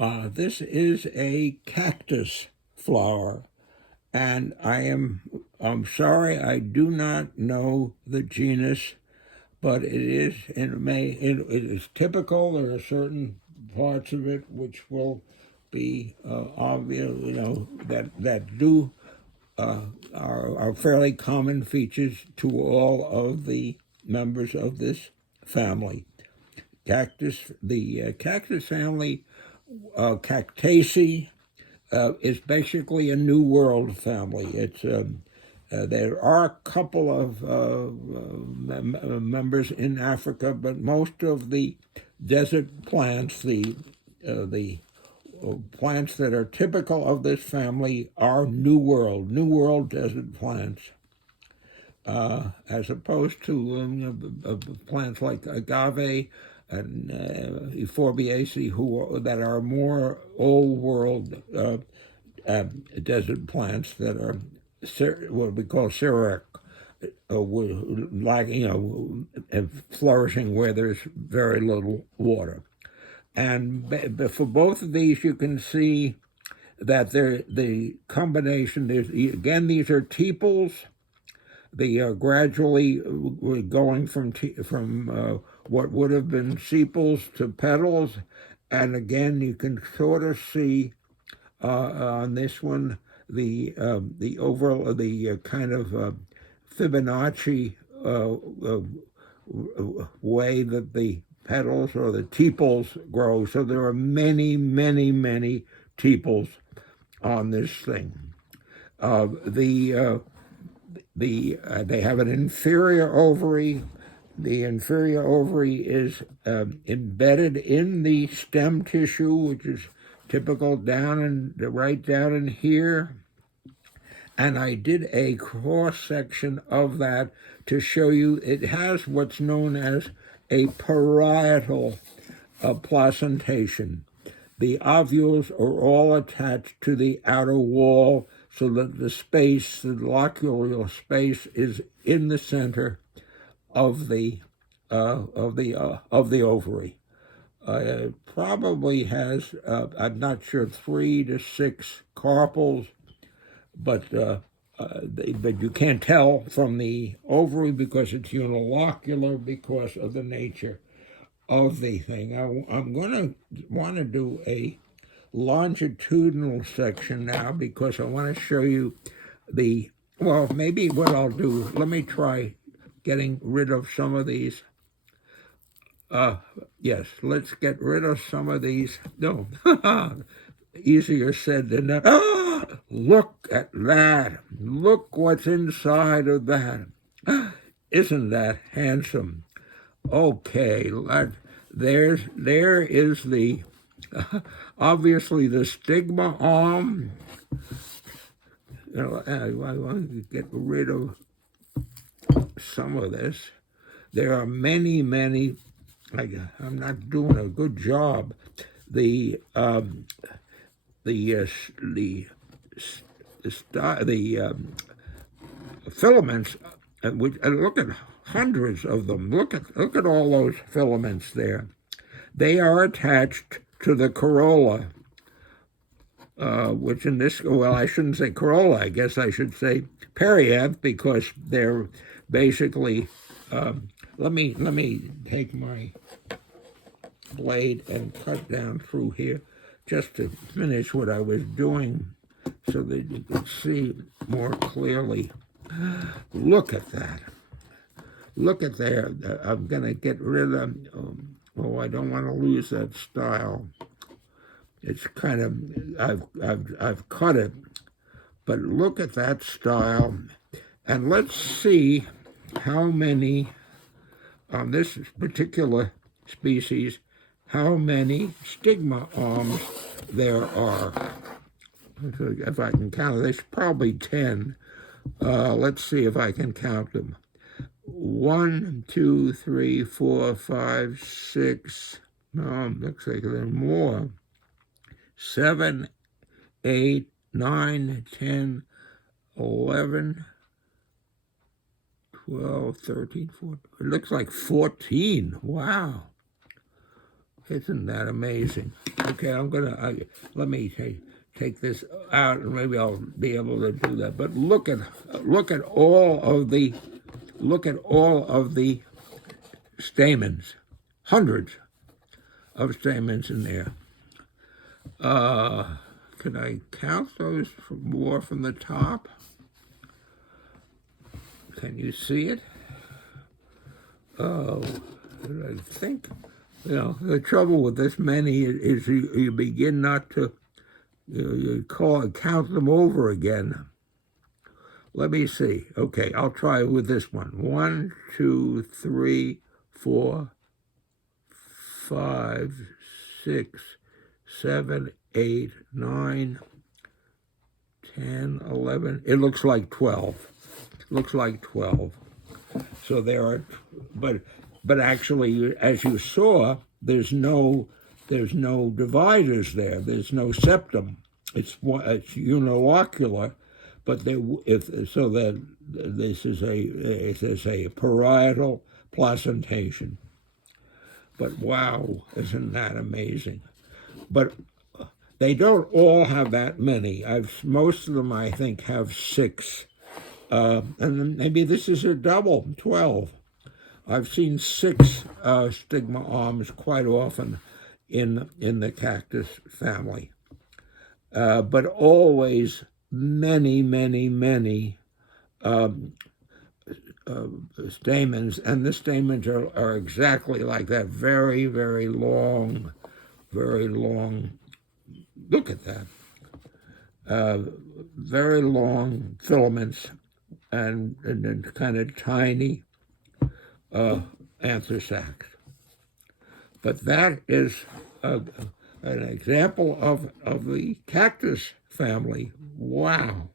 This is a cactus flower, and I'm sorry, I do not know the genus, but it is typical. There are certain parts of it which will be obvious, that do are fairly common features to all of the members of this family. The cactus family, Cactaceae, is basically a New World family. There are a couple of members in Africa, but most of the desert plants, the plants that are typical of this family, are New World desert plants, as opposed to plants like agave and Euphorbiaceae, that are more Old World desert plants that are what we call xeric, flourishing where there's very little water. And for both of these, you can see that the combination. These are tepals. They are gradually going from what would have been sepals to petals, and again you can sort of see on this one the kind of Fibonacci way that the petals or the tepals grow. So there are many, many, many tepals on this thing. They have an inferior ovary. The inferior ovary is embedded in the stem tissue, which is typical right down in here. And I did a cross-section of that to show you it has what's known as a parietal placentation. The ovules are all attached to the outer wall, so that the locular space, is in the center of the ovary. It probably has, I'm not sure, 3 to 6 carpels, but you can't tell from the ovary because it's unilocular because of the nature of the thing. I'm going to want to do a longitudinal section now because I want to show you maybe what I'll do, let me try getting rid of some of these. Yes, let's get rid of some of these. No, easier said than done. Look at that. Look what's inside of that. Isn't that handsome? Okay, there is the, obviously the stigma arm. I want to get rid of some of this. There are many, many. I'm not doing a good job. The filaments. Look at hundreds of them. Look at all those filaments there. They are attached to the corolla, which in this, I shouldn't say corolla. I guess I should say perianth, because they're basically. Let me take my blade and cut down through here just to finish what I was doing so that you can see more clearly. Look at that. Look at there. I'm going to get rid of, I don't want to lose that style. It's kind of, I've cut it, but look at that style. And let's see how many, on this particular species, how many stigma arms there are. If I can count it, there's probably 10. Let's see if I can count them. 1, 2, 3, 4, 5, 6. No, looks like there are more. 7, 8, 9, 10, 11, 12, 13, 14. It looks like 14. Wow. Isn't that amazing? Okay, let me take this out, and maybe I'll be able to do that. But look at all of the stamens, hundreds of stamens in there. Can I count those more from the top? Can you see it? Oh, I think, the trouble with this many is you begin not to, you count them over again. Let me see. Okay, I'll try with this one. 1, 2, 3, 4, 5, 6, 7, 8, 9, 10, 11. It looks like 12. Looks like 12. So there are, but actually, as you saw, there's no dividers there. There's no septum. It's unilocular, but that this is a parietal placentation. But wow, isn't that amazing? But they don't all have that many. Most of them, I think, have 6. And maybe this is a double, 12. I've seen 6 stigma arms quite often in the cactus family, but always many, many, many stamens, and the stamens are exactly like that, very, very long, very long. Look at that. Very long filaments and kind of tiny anther sacs. But that is an example of the cactus family. Wow.